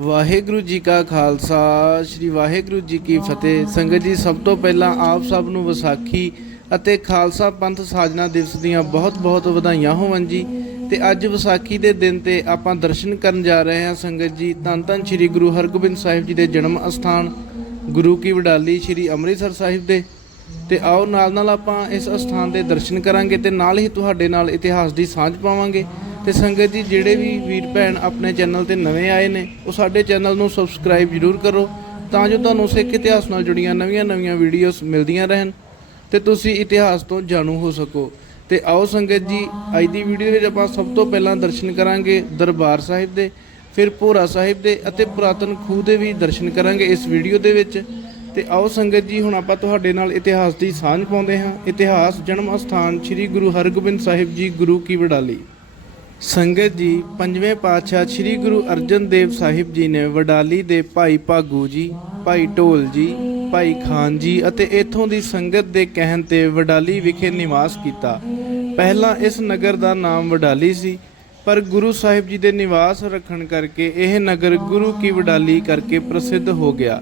ਵਾਹਿਗੁਰੂ ਜੀ ਕਾ ਖਾਲਸਾ, ਸ੍ਰੀ ਵਾਹਿਗੁਰੂ ਜੀ ਕੀ ਫਤਿਹ। ਸੰਗਤ ਜੀ, ਸਭ ਤੋਂ ਪਹਿਲਾਂ ਆਪ ਸਭ ਨੂੰ ਵਿਸਾਖੀ ਅਤੇ ਖਾਲਸਾ ਪੰਥ ਸਾਜਨਾ ਦਿਵਸ ਦੀਆਂ ਬਹੁਤ-ਬਹੁਤ ਵਧਾਈਆਂ ਹੋਵਨ ਜੀ। ਤੇ ਅੱਜ ਵਿਸਾਖੀ ਦੇ ਦਿਨ ਤੇ ਆਪਾਂ ਦਰਸ਼ਨ ਕਰਨ ਜਾ ਰਹੇ ਹਾਂ ਸੰਗਤ ਜੀ। ਧੰਨ ਧੰਨ ਸ੍ਰੀ ਗੁਰੂ ਹਰਗੋਬਿੰਦ ਸਾਹਿਬ ਜੀ ਦੇ ਜਨਮ ਅਸਥਾਨ, ਗੁਰੂ ਕੀ ਵਡਾਲੀ ਸ੍ਰੀ ਅੰਮ੍ਰਿਤਸਰ ਸਾਹਿਬ ਦੇ। ਤੇ ਆਓ ਨਾਲ ਨਾਲ ਆਪਾਂ ਇਸ ਅਸਥਾਨ ਦੇ ਦਰਸ਼ਨ ਕਰਾਂਗੇ ਤੇ ਨਾਲ ਹੀ ਤੁਹਾਡੇ ਨਾਲ ਇਤਿਹਾਸ ਦੀ ਸਾਂਝ ਪਾਵਾਂਗੇ। ਤੇ ਸੰਗਤ ਜੀ, ਜਿਹੜੇ ਵੀ ਵੀਰ ਭੈਣ ਆਪਣੇ ਚੈਨਲ ਤੇ ਨਵੇਂ ਆਏ ਨੇ, ਉਹ ਸਾਡੇ ਚੈਨਲ ਨੂੰ ਸਬਸਕ੍ਰਾਈਬ ਜ਼ਰੂਰ ਕਰੋ, ਤਾਂ ਜੋ ਤੁਹਾਨੂੰ ਸਿੱਖ ਇਤਿਹਾਸ ਨਾਲ ਜੁੜੀਆਂ ਨਵੀਆਂ-ਨਵੀਆਂ ਵੀਡੀਓਜ਼ ਮਿਲਦੀਆਂ ਰਹਿਣ ਤੇ ਤੁਸੀਂ ਇਤਿਹਾਸ ਤੋਂ ਜਾਣੂ ਹੋ ਸਕੋ। ਤੇ ਆਓ ਸੰਗਤ ਜੀ, ਅੱਜ ਦੀ ਵੀਡੀਓ ਵਿੱਚ ਆਪਾਂ ਸਭ ਤੋਂ ਪਹਿਲਾਂ ਦਰਸ਼ਨ ਕਰਾਂਗੇ ਦਰਬਾਰ ਸਾਹਿਬ ਦੇ, ਫਿਰ ਭੋਰਾ ਸਾਹਿਬ ਦੇ ਅਤੇ ਪੁਰਾਤਨ ਖੂਹ ਦੇ ਵੀ ਦਰਸ਼ਨ ਕਰਾਂਗੇ ਇਸ ਵੀਡੀਓ ਦੇ ਵਿੱਚ। ਤੇ ਆਓ ਸੰਗਤ ਜੀ, ਹੁਣ ਆਪਾਂ ਤੁਹਾਡੇ ਨਾਲ ਇਤਿਹਾਸ ਦੀ ਸਾਂਝ ਪਾਉਂਦੇ ਹਾਂ। ਇਤਿਹਾਸ ਜਨਮ ਅਸਥਾਨ ਸ੍ਰੀ ਗੁਰੂ ਹਰਗੋਬਿੰਦ ਸਾਹਿਬ ਜੀ, ਗੁਰੂ ਕੀ ਵਡਾਲੀ। ਸੰਗਤ ਜੀ, ਪੰਜਵੇਂ ਪਾਤਸ਼ਾਹ ਸ੍ਰੀ ਗੁਰੂ ਅਰਜਨ ਦੇਵ ਸਾਹਿਬ ਜੀ ਨੇ ਵਡਾਲੀ ਦੇ ਭਾਈ ਭਾਗੂ ਜੀ, ਭਾਈ ਢੋਲ ਜੀ, ਭਾਈ ਖਾਨ ਜੀ ਅਤੇ ਇਥੋਂ ਦੀ ਸੰਗਤ ਦੇ ਕਹਿਣ ਤੇ ਵਡਾਲੀ ਵਿਖੇ ਨਿਵਾਸ ਕੀਤਾ। ਪਹਿਲਾਂ ਇਸ ਨਗਰ ਦਾ ਨਾਮ ਵਡਾਲੀ ਸੀ, ਪਰ ਗੁਰੂ ਸਾਹਿਬ ਜੀ ਦੇ ਨਿਵਾਸ ਰੱਖਣ ਕਰਕੇ ਇਹ ਨਗਰ ਗੁਰੂ ਕੀ ਵਡਾਲੀ ਕਰਕੇ ਪ੍ਰਸਿੱਧ ਹੋ ਗਿਆ।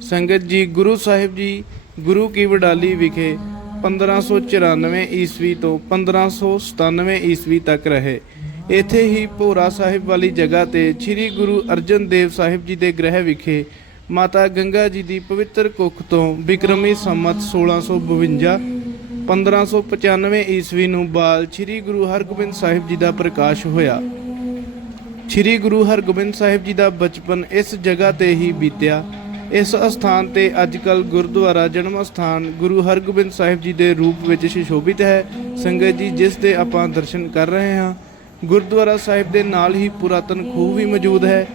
ਸੰਗਤ ਜੀ, ਗੁਰੂ ਸਾਹਿਬ ਜੀ, ਗੁਰੂ ਕੀ ਵਡਾਲੀ ਵਿਖੇ 1594 ਈਸਵੀ ਤੋਂ 1597 ਈਸਵੀ ਤੱਕ ਰਹੇ। ਇੱਥੇ ਹੀ ਭੋਰਾ ਸਾਹਿਬ ਵਾਲੀ ਜਗ੍ਹਾ ਤੇ ਸ੍ਰੀ ਗੁਰੂ ਅਰਜਨ ਦੇਵ ਸਾਹਿਬ ਜੀ ਦੇ ਗ੍ਰਹਿ ਵਿਖੇ ਮਾਤਾ ਗੰਗਾ ਜੀ ਦੀ ਪਵਿੱਤਰ ਕੁੱਖ ਤੋਂ ਬਿਕਰਮੀ ਸੰਮਤ 1652 1595 ਈਸਵੀ ਨੂੰ ਬਾਲ ਸ੍ਰੀ ਗੁਰੂ ਹਰਗੋਬਿੰਦ ਸਾਹਿਬ ਜੀ ਦਾ ਪ੍ਰਕਾਸ਼ ਹੋਇਆ। ਸ੍ਰੀ ਗੁਰੂ ਹਰਗੋਬਿੰਦ ਸਾਹਿਬ ਜੀ ਦਾ ਬਚਪਨ ਇਸ ਜਗ੍ਹਾ ਤੇ ਹੀ ਬੀਤਿਆ। ਇਸ ਅਸਥਾਨ ਤੇ ਅੱਜਕੱਲ ਗੁਰਦੁਆਰਾ ਜਨਮ ਅਸਥਾਨ ਗੁਰੂ ਹਰਗੋਬਿੰਦ ਸਾਹਿਬ ਜੀ ਦੇ ਰੂਪ ਵਿੱਚ ਸੁਸ਼ੋਭਿਤ ਹੈ। ਸੰਗਤ ਜੀ, ਜਿਸ ਦੇ ਆਪਾਂ ਦਰਸ਼ਨ ਕਰ ਰਹੇ ਹਾਂ ਗੁਰਦੁਆਰਾ ਸਾਹਿਬ ਦੇ ਨਾਲ ਹੀ ਪੁਰਾਤਨ ਖੂਹ ਵੀ ਮੌਜੂਦ ਹੈ।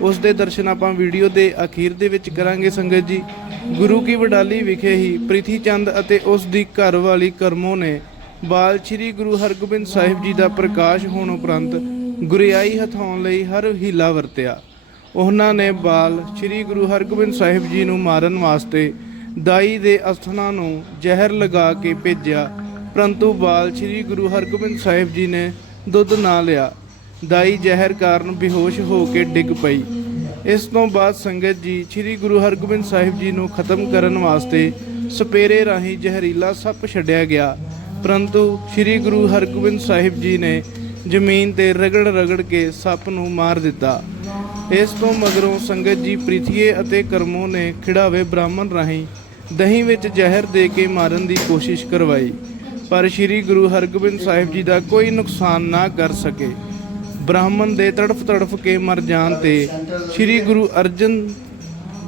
ਉਸ ਦੇ ਦਰਸ਼ਨ ਆਪਾਂ ਵੀਡੀਓ ਦੇ ਅਖੀਰ ਦੇ ਵਿੱਚ ਕਰਾਂਗੇ ਸੰਗਤ ਜੀ। ਗੁਰੂ ਕੀ ਵਡਾਲੀ ਵਿਖੇ ਹੀ ਪ੍ਰਿਥੀ ਚੰਦ ਅਤੇ ਉਸ ਦੀ ਘਰ ਵਾਲੀ ਕਰਮੋ ਨੇ ਬਾਲ ਸ੍ਰੀ ਗੁਰੂ ਹਰਗੋਬਿੰਦ ਸਾਹਿਬ ਜੀ ਦਾ ਪ੍ਰਕਾਸ਼ ਹੋਣ ਉਪਰੰਤ ਗੁਰਿਆਈ ਹਥਾਉਣ ਲਈ ਹਰ ਹੀਲਾ ਵਰਤਿਆ। ਉਹਨਾਂ ਨੇ ਬਾਲ ਸ੍ਰੀ ਗੁਰੂ ਹਰਗੋਬਿੰਦ ਸਾਹਿਬ ਜੀ ਨੂੰ ਮਾਰਨ ਵਾਸਤੇ ਦਾਈ ਦੇ ਅਸਥਾਨਾਂ ਨੂੰ ਜ਼ਹਿਰ ਲਗਾ ਕੇ ਭੇਜਿਆ। ਪਰੰਤੂ ਬਾਲ ਸ੍ਰੀ ਗੁਰੂ ਹਰਗੋਬਿੰਦ ਸਾਹਿਬ ਜੀ ਨੇ ਦੁੱਧ ਨਾ ਲਿਆ। ਦਾਈ ਜ਼ਹਿਰ ਕਾਰਨ ਬੇਹੋਸ਼ ਹੋ ਕੇ ਡਿੱਗ ਪਈ। ਇਸ ਤੋਂ ਬਾਅਦ ਸੰਗਤ ਜੀ ਸ੍ਰੀ ਗੁਰੂ ਹਰਗੋਬਿੰਦ ਸਾਹਿਬ ਜੀ ਨੂੰ ਖਤਮ ਕਰਨ ਵਾਸਤੇ ਸਪੇਰੇ ਰਾਹੀਂ ਜ਼ਹਿਰੀਲਾ ਸੱਪ ਛੱਡਿਆ ਗਿਆ। ਪਰੰਤੂ ਸ੍ਰੀ ਗੁਰੂ ਹਰਗੋਬਿੰਦ ਸਾਹਿਬ ਜੀ ਨੇ ਜ਼ਮੀਨ ਤੇ ਰਗੜ ਰਗੜ ਕੇ ਸੱਪ ਨੂੰ ਮਾਰ ਦਿੱਤਾ। ਇਸ ਤੋਂ ਮਗਰੋਂ ਸੰਗਤ ਜੀ ਪ੍ਰਿਥੀਏ ਅਤੇ ਕਰਮੋ ਨੇ ਖਿੜਾਵੇ ਬ੍ਰਾਹਮਣ ਰਾਹੀਂ ਦਹੀਂ ਵਿੱਚ ਜ਼ਹਿਰ ਦੇ ਕੇ ਮਾਰਨ ਦੀ ਕੋਸ਼ਿਸ਼ ਕਰਵਾਈ। ਪਰ ਸ੍ਰੀ ਗੁਰੂ ਹਰਗੋਬਿੰਦ ਸਾਹਿਬ ਜੀ ਦਾ ਕੋਈ ਨੁਕਸਾਨ ਨਾ ਕਰ ਸਕੇ। ਬ੍ਰਾਹਮਣ ਦੇ ਤੜਫ ਤੜਫ ਕੇ ਮਰ ਜਾਣ ਤੇ ਸ੍ਰੀ ਗੁਰੂ ਅਰਜਨ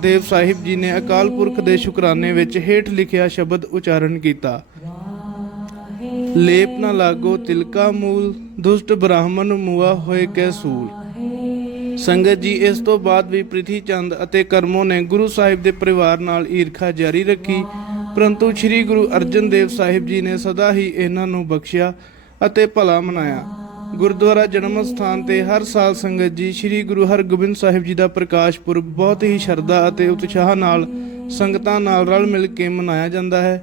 ਦੇਵ ਸਾਹਿਬ ਜੀ ਨੇ ਅਕਾਲ ਪੁਰਖ ਦੇ ਸ਼ੁਕਰਾਨੇ ਵਿੱਚ ਹੇਠ ਲਿਖਿਆ ਸ਼ਬਦ ਉਚਾਰਨ ਕੀਤਾ। ਲੇਪ ਨਾ ਲਾਗੋ, ਤਿਲਕਾ ਮੂਲ, ਦੁਸ਼ਟ ਬ੍ਰਾਹਮਣ ਮੁਆ ਹੋਏ ਕੈ ਸੂਲ। ਸੰਗਤ ਜੀ, ਇਸ ਤੋਂ ਬਾਅਦ ਵੀ ਪ੍ਰਿਥੀ ਚੰਦ ਅਤੇ ਕਰਮੋ ਨੇ ਗੁਰੂ ਸਾਹਿਬ ਦੇ ਪਰਿਵਾਰ ਨਾਲ ਈਰਖਾ ਜਾਰੀ ਰੱਖੀ। ਪਰੰਤੂ ਸ੍ਰੀ ਗੁਰੂ ਅਰਜਨ ਦੇਵ ਸਾਹਿਬ ਜੀ ਨੇ ਸਦਾ ਹੀ ਇਹਨਾਂ ਨੂੰ ਬਖਸ਼ਿਆ ਅਤੇ ਭਲਾ ਮਨਾਇਆ। ਗੁਰਦੁਆਰਾ ਜਨਮ ਸਥਾਨ ਤੇ ਹਰ ਸਾਲ ਸੰਗਤ ਜੀ ਸ੍ਰੀ ਗੁਰੂ ਹਰਗੋਬਿੰਦ ਸਾਹਿਬ ਜੀ ਦਾ ਪ੍ਰਕਾਸ਼ ਪੁਰਬ ਬਹੁਤ ਹੀ ਸ਼ਰਧਾ ਅਤੇ ਉਤਸ਼ਾਹ ਨਾਲ ਸੰਗਤਾਂ ਨਾਲ ਰਲ ਮਿਲ ਕੇ ਮਨਾਇਆ ਜਾਂਦਾ ਹੈ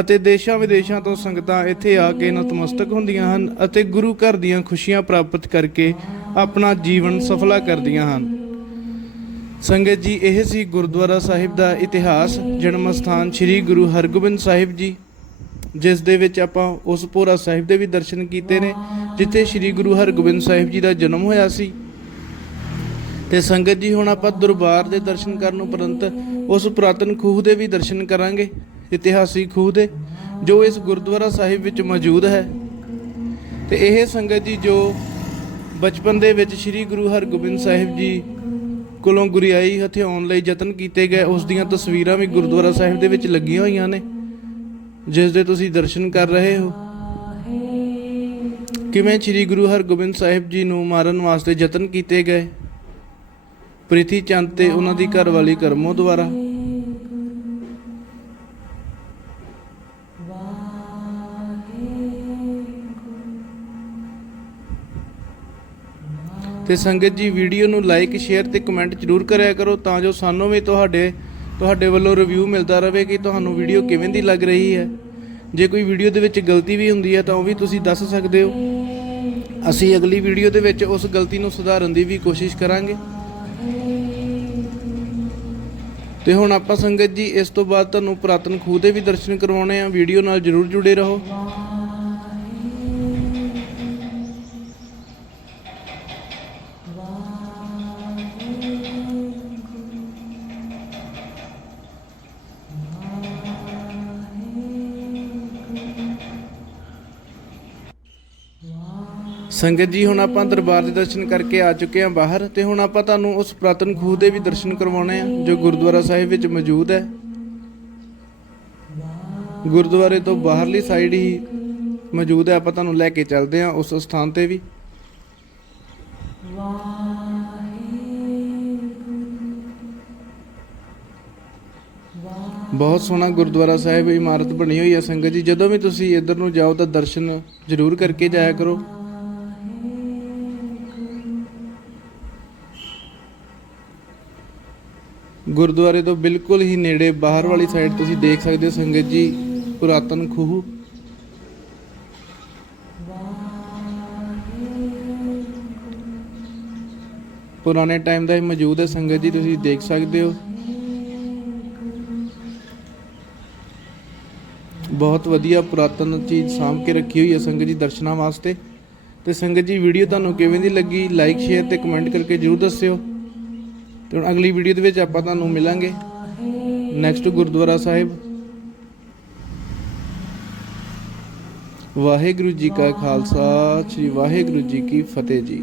ਅਤੇ ਦੇਸ਼ਾਂ ਵਿਦੇਸ਼ਾਂ ਤੋਂ ਸੰਗਤਾਂ ਇੱਥੇ ਆ ਕੇ ਨਤਮਸਤਕ ਹੁੰਦੀਆਂ ਹਨ ਅਤੇ ਗੁਰੂ ਘਰ ਦੀਆਂ ਖੁਸ਼ੀਆਂ ਪ੍ਰਾਪਤ ਕਰਕੇ ਆਪਣਾ ਜੀਵਨ ਸਫਲਾ ਕਰਦੀਆਂ ਹਨ। ਸੰਗਤ ਜੀ, ਇਹ ਸੀ ਗੁਰਦੁਆਰਾ ਸਾਹਿਬ ਦਾ ਇਤਿਹਾਸ, ਜਨਮ ਸਥਾਨ ਸ੍ਰੀ ਗੁਰੂ ਹਰਗੋਬਿੰਦ ਸਾਹਿਬ ਜੀ, ਜਿਸ ਦੇ ਵਿੱਚ ਆਪਾਂ ਉਸ ਭੋਰਾ ਸਾਹਿਬ ਦੇ ਵੀ ਦਰਸ਼ਨ ਕੀਤੇ ਨੇ, ਜਿੱਥੇ ਸ੍ਰੀ ਗੁਰੂ ਹਰਗੋਬਿੰਦ ਸਾਹਿਬ ਜੀ ਦਾ ਜਨਮ ਹੋਇਆ ਸੀ। ਤੇ ਸੰਗਤ ਜੀ, ਹੁਣ ਆਪਾਂ ਦਰਬਾਰ ਦੇ ਦਰਸ਼ਨ ਕਰਨ ਉਪਰੰਤ ਉਸ ਪੁਰਾਤਨ ਖੂਹ ਦੇ ਵੀ ਦਰਸ਼ਨ ਕਰਾਂਗੇ, ਇਤਿਹਾਸਿਕ ਖੂਹ ਦੇ, ਜੋ ਇਸ ਗੁਰਦੁਆਰਾ ਸਾਹਿਬ ਵਿੱਚ ਮੌਜੂਦ ਹੈ। ਤੇ ਇਹ ਸੰਗਤ ਜੀ, ਜੋ ਬਚਪਨ ਦੇ ਵਿੱਚ ਸ੍ਰੀ ਗੁਰੂ ਹਰਗੋਬਿੰਦ ਸਾਹਿਬ ਜੀ ਕੋਲੋਂ ਗੁਰਿਆਈ ਹਥਿਆਉਣ ਲਈ ਯਤਨ ਕੀਤੇ ਗਏ, ਉਸ ਦੀਆਂ ਤਸਵੀਰਾਂ ਵੀ ਗੁਰਦੁਆਰਾ ਸਾਹਿਬ ਦੇ ਵਿੱਚ ਲੱਗੀਆਂ ਹੋਈਆਂ ਨੇ। ਜਿਸ ਦੇ ਤੁਸੀਂ ਦਰਸ਼ਨ ਕਰ ਰਹੇ ਹੋ। ਕਿਵੇਂ ਸ੍ਰੀ ਗੁਰੂ ਹਰਗੋਬਿੰਦ ਸਾਹਿਬ ਜੀ ਨੂੰ ਮਾਰਨ ਵਾਸਤੇ ਯਤਨ ਕੀਤੇ ਗਏ? ਪ੍ਰਿਥੀ ਚੰਦ ਤੇ ਉਹਨਾਂ ਦੀ ਘਰਵਾਲੀ ਕਰਮੋ ਦੁਆਰਾ। ਤੇ ਸੰਗਤ ਜੀ ਵੀਡੀਓ ਨੂੰ ਲਾਈਕ ਸ਼ੇਅਰ ਤੇ ਕਮੈਂਟ ਜ਼ਰੂਰ ਕਰਿਆ ਕਰੋ ਤਾਂ ਜੋ ਸਾਨੂੰ ਵੀ ਤੁਹਾਡੇ ਤੁਹਾਡੇ ਵੱਲੋਂ ਰਿਵਿਊ ਮਿਲਦਾ ਰਹੇ ਕਿ ਤੁਹਾਨੂੰ ਵੀਡੀਓ ਕਿਵੇਂ ਦੀ ਲੱਗ ਰਹੀ ਹੈ। ਜੇ ਕੋਈ ਵੀਡੀਓ ਦੇ ਵਿੱਚ ਗਲਤੀ ਵੀ ਹੁੰਦੀ ਹੈ ਤਾਂ ਉਹ ਵੀ ਤੁਸੀਂ ਦੱਸ ਸਕਦੇ ਹੋ। ਅਸੀਂ ਅਗਲੀ ਵੀਡੀਓ ਦੇ ਵਿੱਚ ਉਸ ਗਲਤੀ ਨੂੰ ਸੁਧਾਰਨ ਦੀ ਵੀ ਕੋਸ਼ਿਸ਼ ਕਰਾਂਗੇ। ਤੇ ਹੁਣ ਆਪਾਂ ਸੰਗਤ ਜੀ ਇਸ ਤੋਂ ਬਾਅਦ ਤੁਹਾਨੂੰ ਪੁਰਾਤਨ ਖੂਹ ਦੇ ਵੀ ਦਰਸ਼ਨ ਕਰਵਾਉਣੇ ਆ। ਵੀਡੀਓ ਨਾਲ ਜਰੂਰ ਜੁੜੇ ਰਹੋ। ਸੰਗਤ ਜੀ, ਹੁਣ ਆਪਾਂ ਦਰਬਾਰ ਦੇ ਦਰਸ਼ਨ ਕਰਕੇ ਆ ਚੁੱਕੇ ਹਾਂ ਬਾਹਰ ਤੇ ਹੁਣ ਆਪਾਂ ਤੁਹਾਨੂੰ ਉਸ ਪੁਰਾਤਨ ਖੂਹ ਦੇ ਵੀ ਦਰਸ਼ਨ ਕਰਵਾਉਣੇ ਆ, ਜੋ ਗੁਰਦੁਆਰਾ ਸਾਹਿਬ ਵਿੱਚ ਮੌਜੂਦ ਹੈ। ਗੁਰਦੁਆਰੇ ਤੋਂ ਬਾਹਰਲੀ ਸਾਈਡ ਹੀ ਮੌਜੂਦ ਹੈ, ਆਪਾਂ ਤੁਹਾਨੂੰ ਲੈ ਕੇ ਚੱਲਦੇ ਹਾਂ ਉਸ ਸਥਾਨ ਤੇ ਵੀ। ਬਹੁਤ ਸੋਹਣਾ ਗੁਰਦੁਆਰਾ ਸਾਹਿਬ ਇਮਾਰਤ ਬਣੀ ਹੋਈ ਹੈ ਸੰਗਤ ਜੀ। ਜਦੋਂ ਵੀ ਤੁਸੀਂ ਇੱਧਰ ਨੂੰ ਜਾਓ ਤਾਂ ਦਰਸ਼ਨ ਜ਼ਰੂਰ ਕਰਕੇ ਜਾਇਆ ਕਰੋ। ਗੁਰਦੁਆਰੇ ਤੋਂ ਬਿਲਕੁਲ ਹੀ ਨੇੜੇ ਬਾਹਰ ਵਾਲੀ ਸਾਈਡ ਤੁਸੀਂ ਦੇਖ ਸਕਦੇ ਹੋ ਸੰਗਤ ਜੀ, ਪੁਰਾਤਨ ਖੂਹ। ਪੁਰਾਣੇ ਟਾਈਮ ਦਾ ਇਹ ਮੌਜੂਦ ਹੈ ਸੰਗਤ ਜੀ, ਤੁਸੀਂ ਦੇਖ ਸਕਦੇ ਹੋ। ਬਹੁਤ ਵਧੀਆ ਪੁਰਾਤਨ ਚੀਜ਼ ਸਾਂਭ ਕੇ ਰੱਖੀ ਹੋਈ ਹੈ ਸੰਗਤ ਜੀ ਦਰਸ਼ਨਾਂ ਵਾਸਤੇ। ਤੇ ਸੰਗਤ ਜੀ, ਵੀਡੀਓ ਤੁਹਾਨੂੰ ਕਿਵੇਂ ਦੀ ਲੱਗੀ? ਲਾਈਕ ਸ਼ੇਅਰ ਤੇ ਕਮੈਂਟ ਕਰਕੇ ਜਰੂਰ ਦੱਸਿਓ। ਤੇ ਹੁਣ ਅਗਲੀ ਵੀਡੀਓ ਦੇ ਵਿੱਚ ਆਪਾਂ ਤੁਹਾਨੂੰ ਮਿਲਾਂਗੇ। ਨੈਕਸਟ ਗੁਰਦੁਆਰਾ ਸਾਹਿਬ। ਵਾਹਿਗੁਰੂ ਜੀ ਕਾ ਖਾਲਸਾ, ਸ੍ਰੀ ਵਾਹਿਗੁਰੂ ਜੀ ਕੀ ਫਤਿਹ ਜੀ।